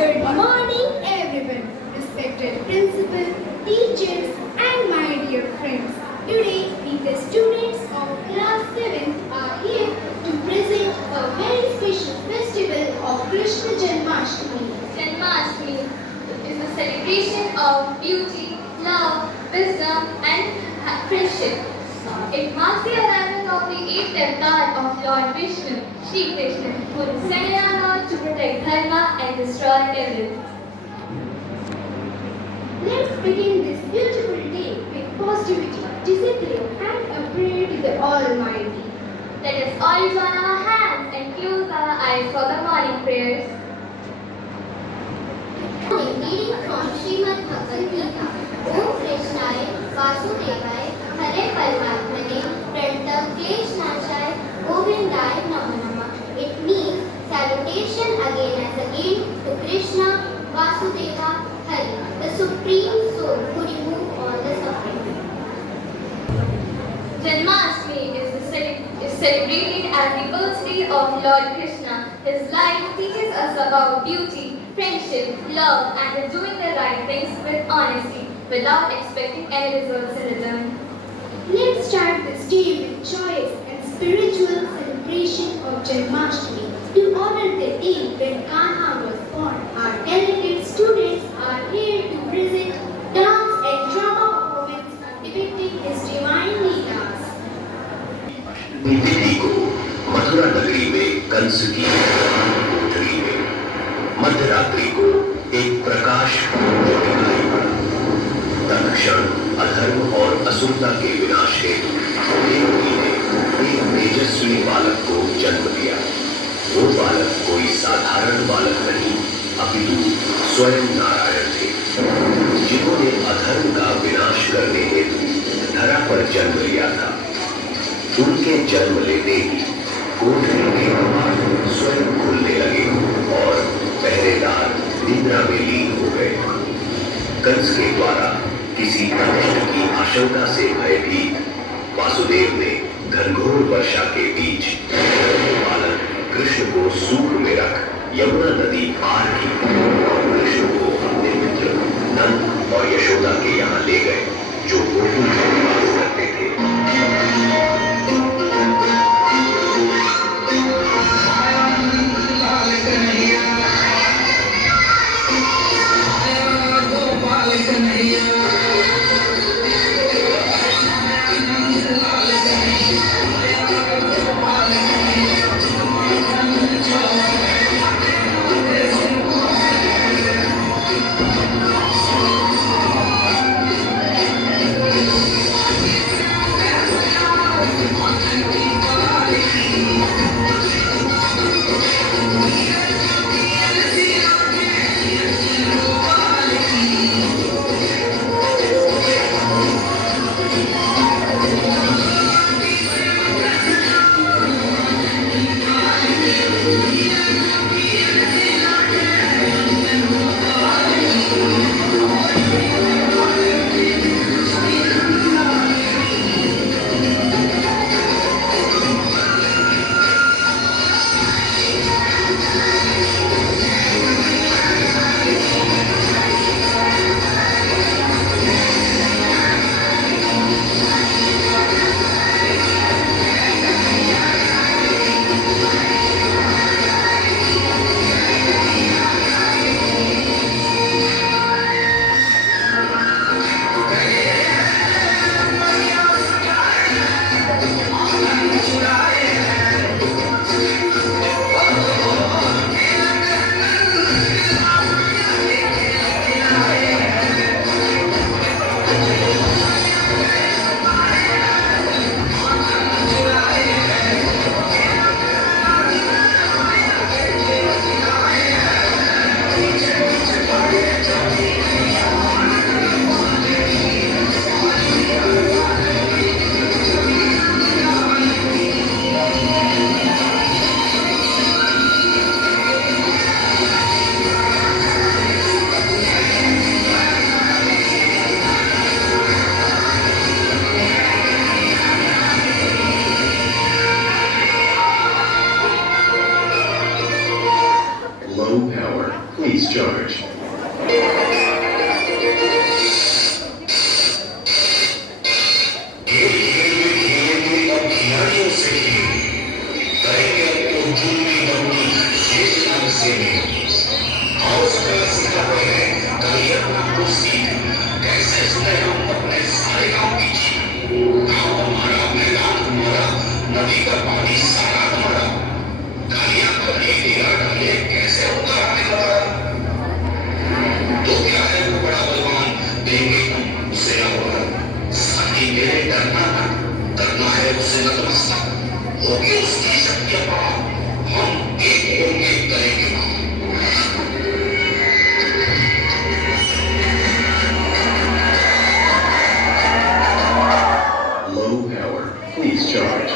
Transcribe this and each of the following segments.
Good morning, everyone, respected principal, teachers, and my dear friends. Today, we, the students of class 7, are here to present a very special festival of Krishna Janmashtami. Janmashtami is a celebration of beauty, love, wisdom, and friendship. It marks the arrival of the eighth avatar of Lord Vishnu, Shri Krishna, who descended on earth to protect dharma and destroy evil. Let's begin this beautiful day with positivity, discipline, and a prayer to the Almighty. Let us all join our hands and close our eyes for the morning prayers. Reading from Srimad Bhagavad Gita. Om Krishnaya Vasudevaya Hare Paramatmane Prantam Kleshnashaya Govindaya Namo Namah. It means salutation again and again to Krishna Vasudeva Hari, the Supreme Soul who removed all the suffering. Janmashtami is celebrated as the birthday of Lord Krishna. His life teaches us about beauty, friendship, love, and doing the right things with honesty, without expecting any results in return. Let's start this day with joyous and spiritual celebration of Janmashtami. To honor the day when Kanha was born, our talented students are here to present dance and drama performance depicting his divine leelas. तिथि को मथुरा नगरी में कंस की कोठरी में मध्यरात्रि को एक प्रकाश दिखाई पड़ा। तत्क्षण अधर्म और असुरता के विनाश हेतु देवकी ने एक तेजस्वी बालक को जन्म दिया। वो बालक कोई साधारण बालक नहीं, अपितु स्वयं नारायण थे, जिन्होंने अधर्म का विनाश करने हेतु धरा पर जन्म लिया था। उनके जन्म लेते ही कोठरी के कपाट स्वयं खुलने लगे और पहरेदार निद्रा में लीन हो गए। कंस के द्वारा किसी अनिष्ट की आशंका से भयभीत वासुदेव ने घनघोर वर्षा के बीच बालक कृष्ण को सूख में रख यमुना नदी पार की और कृष्ण को अपने मित्र नंद और यशोदा के यहाँ ले गए, जो गोकुल में निवास करते थे। please charge. Low power, please charge.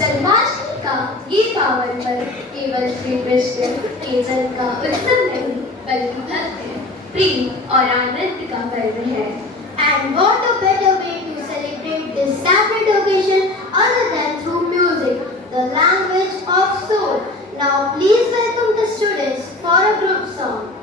Janmashtami का ये पावन पर्व केवल श्री कृष्ण के जन्म का उत्सव नहीं बल्कि भक्ति, प्रेम और आनंद का पर्व है। And what a better way to celebrate this sacred occasion other than through music, the language of soul. Now please welcome the students for a group song.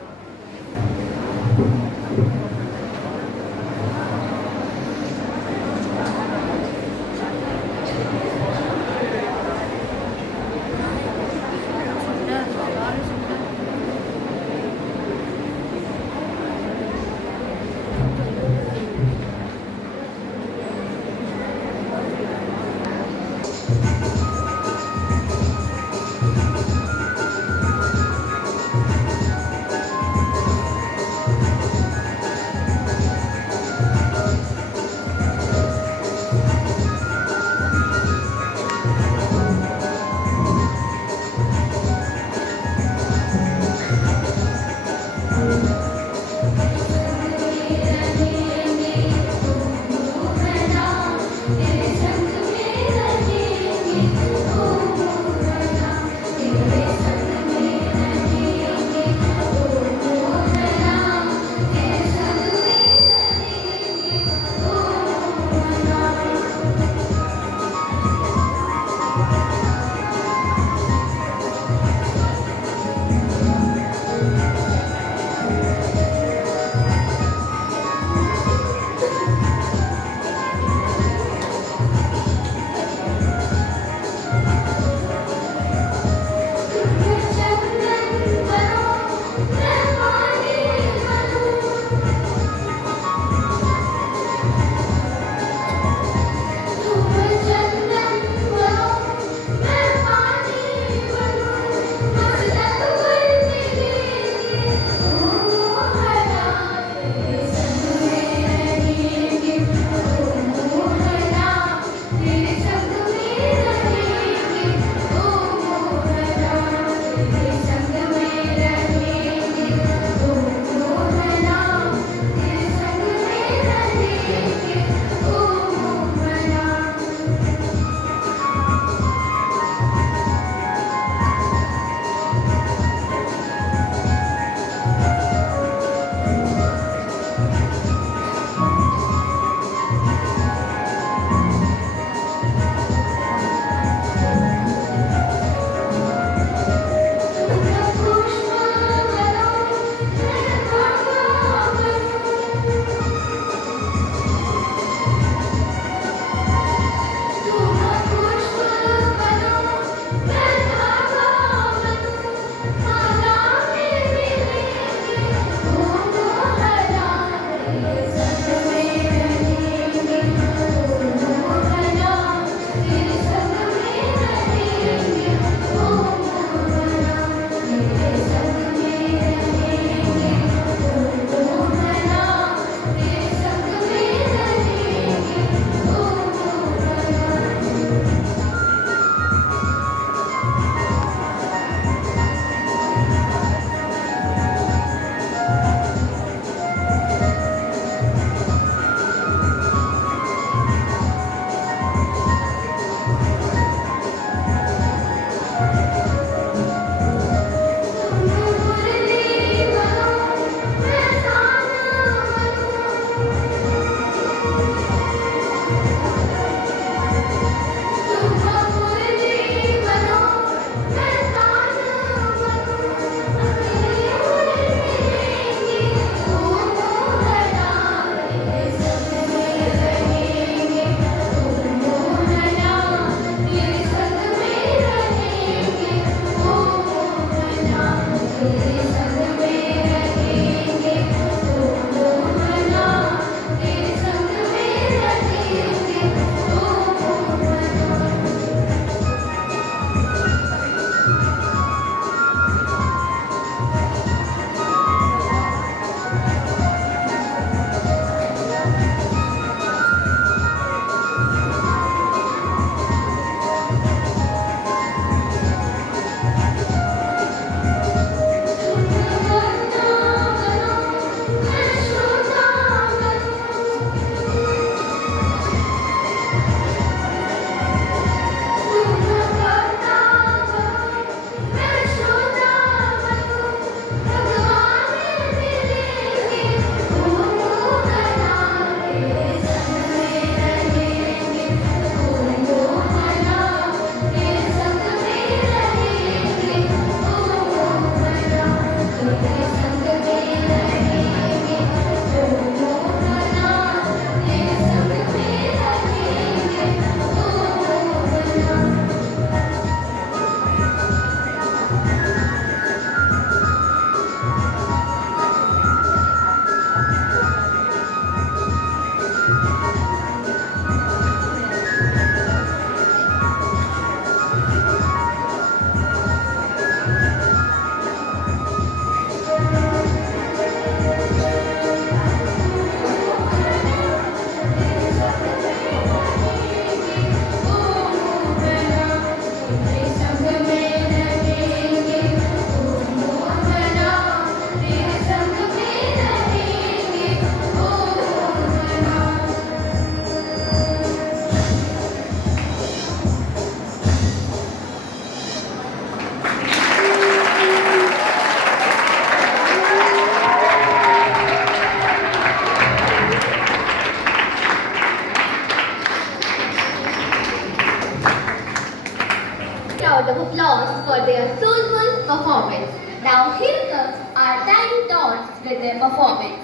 their performance.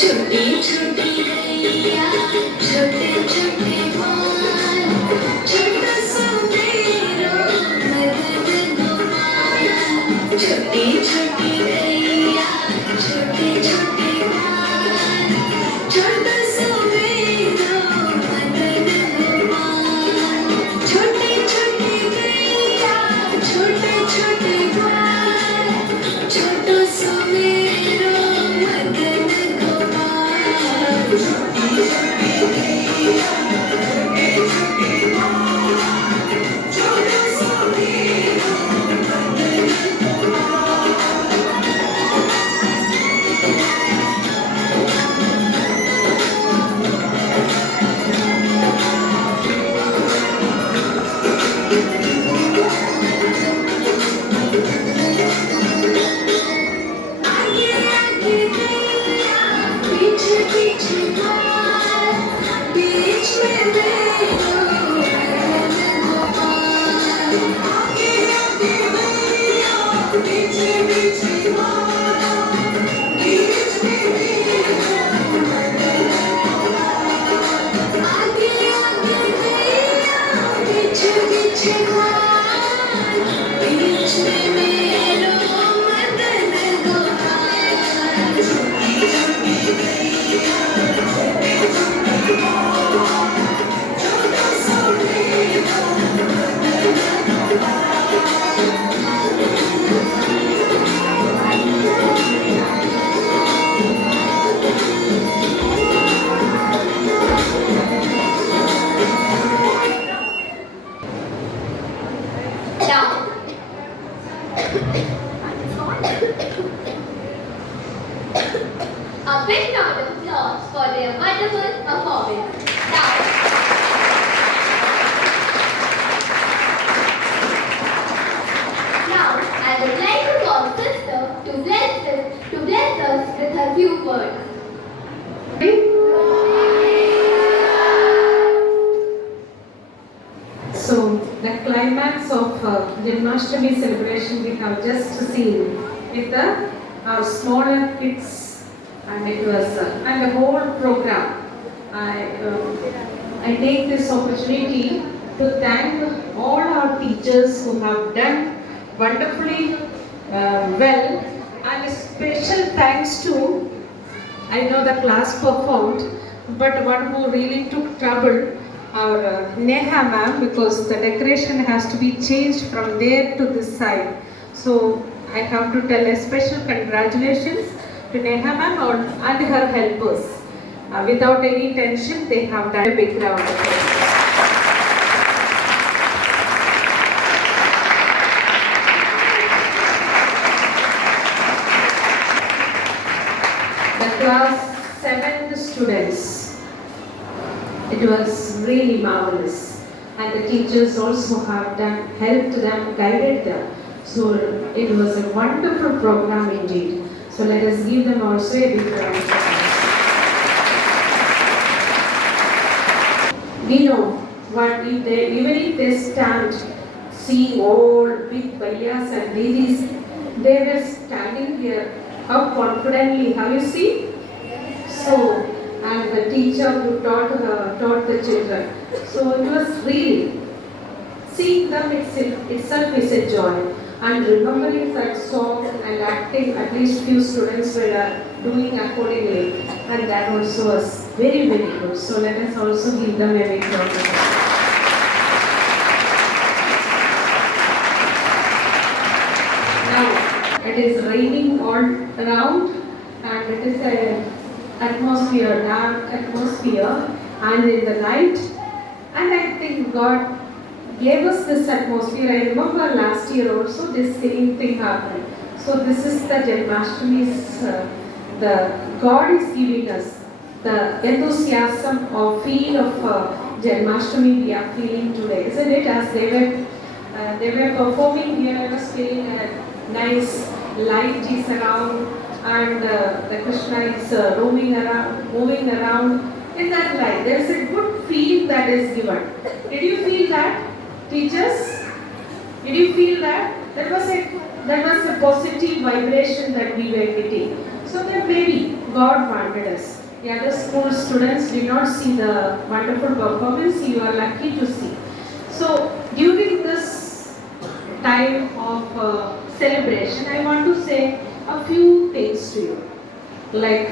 छोटी छोटी गैया छोटे छोटे बाल छोटा सा मेरा मदन गोपाल छोटी छोटी गैया छोटे छोटे बाल छोटा सा मेरा मदन गोपाल छोटी छोटी गैया छोटे छोटे बाल छोटा सा मेरा मदन पीछे पीछे बीच में मेरा गोपाल आगे आगे भैया पीछे पीछे बीच में मेरा आगे आगे भैया पीछे पीछे बीच में मेरा Madan Gopal Now, a big round of applause for their wonderful performance. Now, I would like to call sister to bless us with her few words. So the climax of Janmashtami celebration we have just seen with our smaller kids, and it was and the whole program. I take this opportunity to thank all our teachers who have done wonderfully well, and a special thanks to, I know the class performed, but one who really took trouble, our Neha ma'am, because the decoration has to be changed from there to this side. So I have to tell a special congratulations to Neha ma'am and her helpers. Without any tension, they have done a big round of applause. The class 7th students, it was really marvelous, and the teachers also have helped them, guided them. So it was a wonderful program indeed. So let us give them also a big round of applause. We know what even if they stand seeing all big bhaiyas and ladies, they were standing here. How confidently, have you seen? So, and the teacher who taught the children. So it was really, seeing them itself is a joy. And remembering that song and acting, at least few students were doing accordingly. And that also was very, very good. So let us also give them a big round of applause. Now, it is raining all around, and it is a atmosphere, dark atmosphere, and in the night, and I think God gave us this atmosphere. I remember last year also this same thing happened. So this is the Janmashtami's, the God is giving us the enthusiasm or feel of Janmashtami we are feeling today, isn't it? As they were performing here, I was feeling a nice light is around, and the Krishna is roaming around, moving around in that light. There is a good feeling that is given. Did you feel that, teachers? Did you feel that? That was a positive vibration that we were getting. So that maybe God wanted us. The other school students did not see the wonderful performance. You are lucky to see. So during this time of celebration, I want to say a few things to you. Like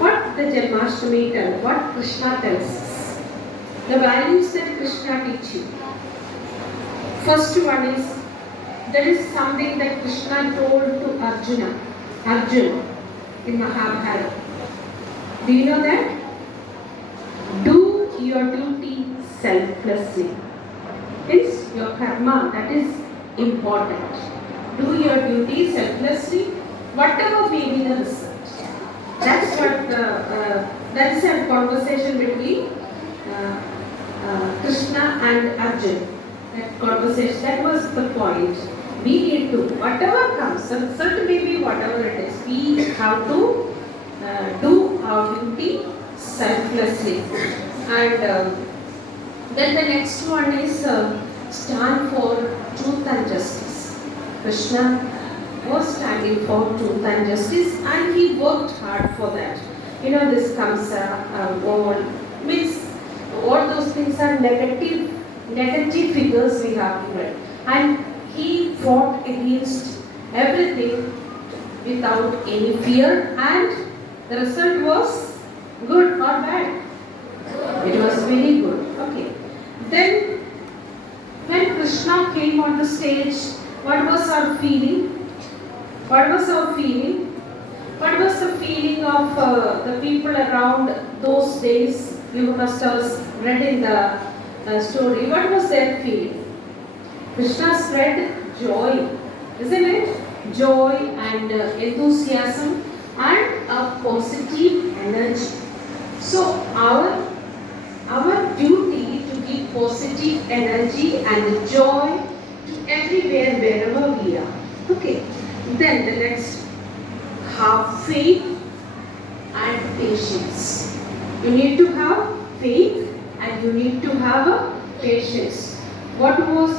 what the Janmashtami tells, what Krishna tells us. The values that Krishna teaches you. First one is, there is something that Krishna told to Arjuna in Mahabharata. Do you know that? Do your duty selflessly. It's your karma that is important. Do your duty selflessly, whatever may be the result. That's what that's a conversation between Krishna and Arjuna. That conversation, that was the point. We need to, whatever comes, certainly be whatever it is, we have to do our duty selflessly. And then the next one is stand for truth and justice. Krishna was standing for truth and justice, and he worked hard for that. You know, this comes all means all those things are negative figures we have read, and he fought against everything without any fear, and the result was good or bad? It was very good. Okay. Then when Krishna came on the stage, what was our feeling? What was our feeling? What was the feeling of the people around those days? You must have read in the story. What was their feeling? Krishna spread joy, isn't it? Joy and enthusiasm and a positive energy. So our duty to give positive energy and joy to everywhere wherever we are. Okay. Then the next, have faith and patience. You need to have faith and you need to have a patience. What was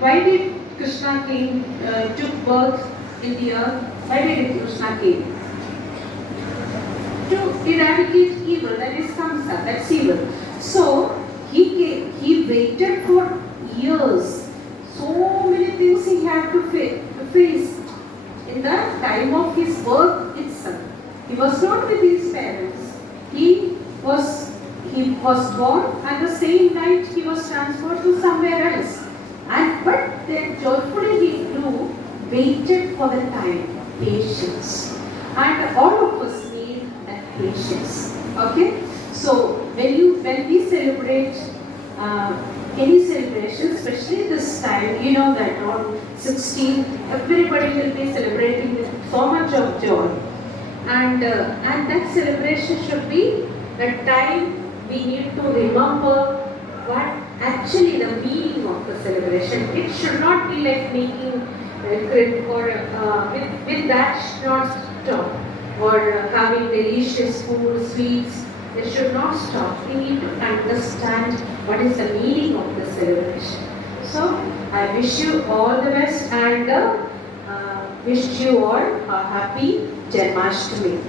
why did Krishna came, took birth in the earth? Why did Krishna came? To eradicate evil, that is Kamsa, that's evil. So he waited for years. So many things he had to face in the time of his birth itself. He was not with his parents. He was born, and the same night he was transferred to somewhere else. But then joyfully he grew, waited for the time, patience. And all of us need that patience. Okay? So when we celebrate any celebration, especially this time, you know that on 16th, everybody will be celebrating with so much of joy. And that celebration should be the time we need to remember what actually the meaning of the celebration. It should not be like making or with that should not stop, or having delicious food, sweets. It should not stop. We need to understand what is the meaning of the celebration. So I wish you all the best, and wish you all a happy Janmashtami.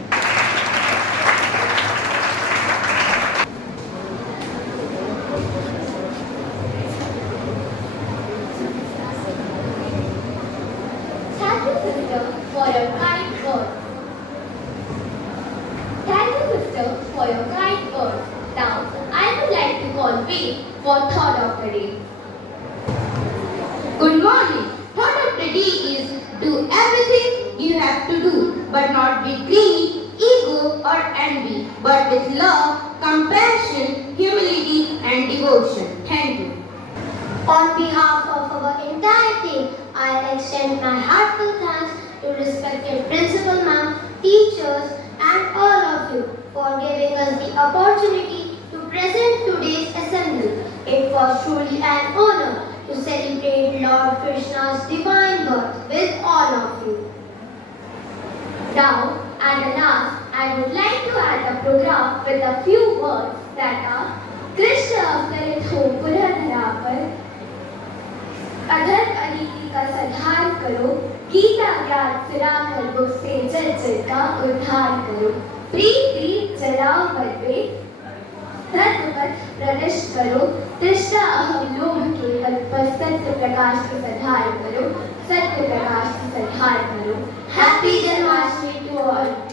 Thank you, sister, for your kind words. Thank you, sister, for your kind words. Now, I would like to call Vin for thought of the day. Good morning. Thought of the day is do everything you have to do, but not with greed, ego or envy, but with love, compassion, humility and devotion. Thank you. On behalf of our entire team, I extend my heartfelt thanks to respected principal ma'am, teachers, and all of you for giving us the opportunity to present today's assembly. It was truly an honor to celebrate Lord Krishna's divine birth with all of you. Now, at the last, I would like to add the program with a few words that are Krishna अवतरित हो पुनः धरा पर, अधर्म अनीति का संहार करो, गीता ज्ञान सुनाकर मुख से जन जन का उद्धार करो, प्रीत प्रीत जलाओ मन में, धर्म मत प्रविष्ट करो, तृष्णा अहम लोभ के मत पर सत्य प्रकाश के संहार करो, सत्य प्रकाश के संहार करो. Happy Janmashtami to all.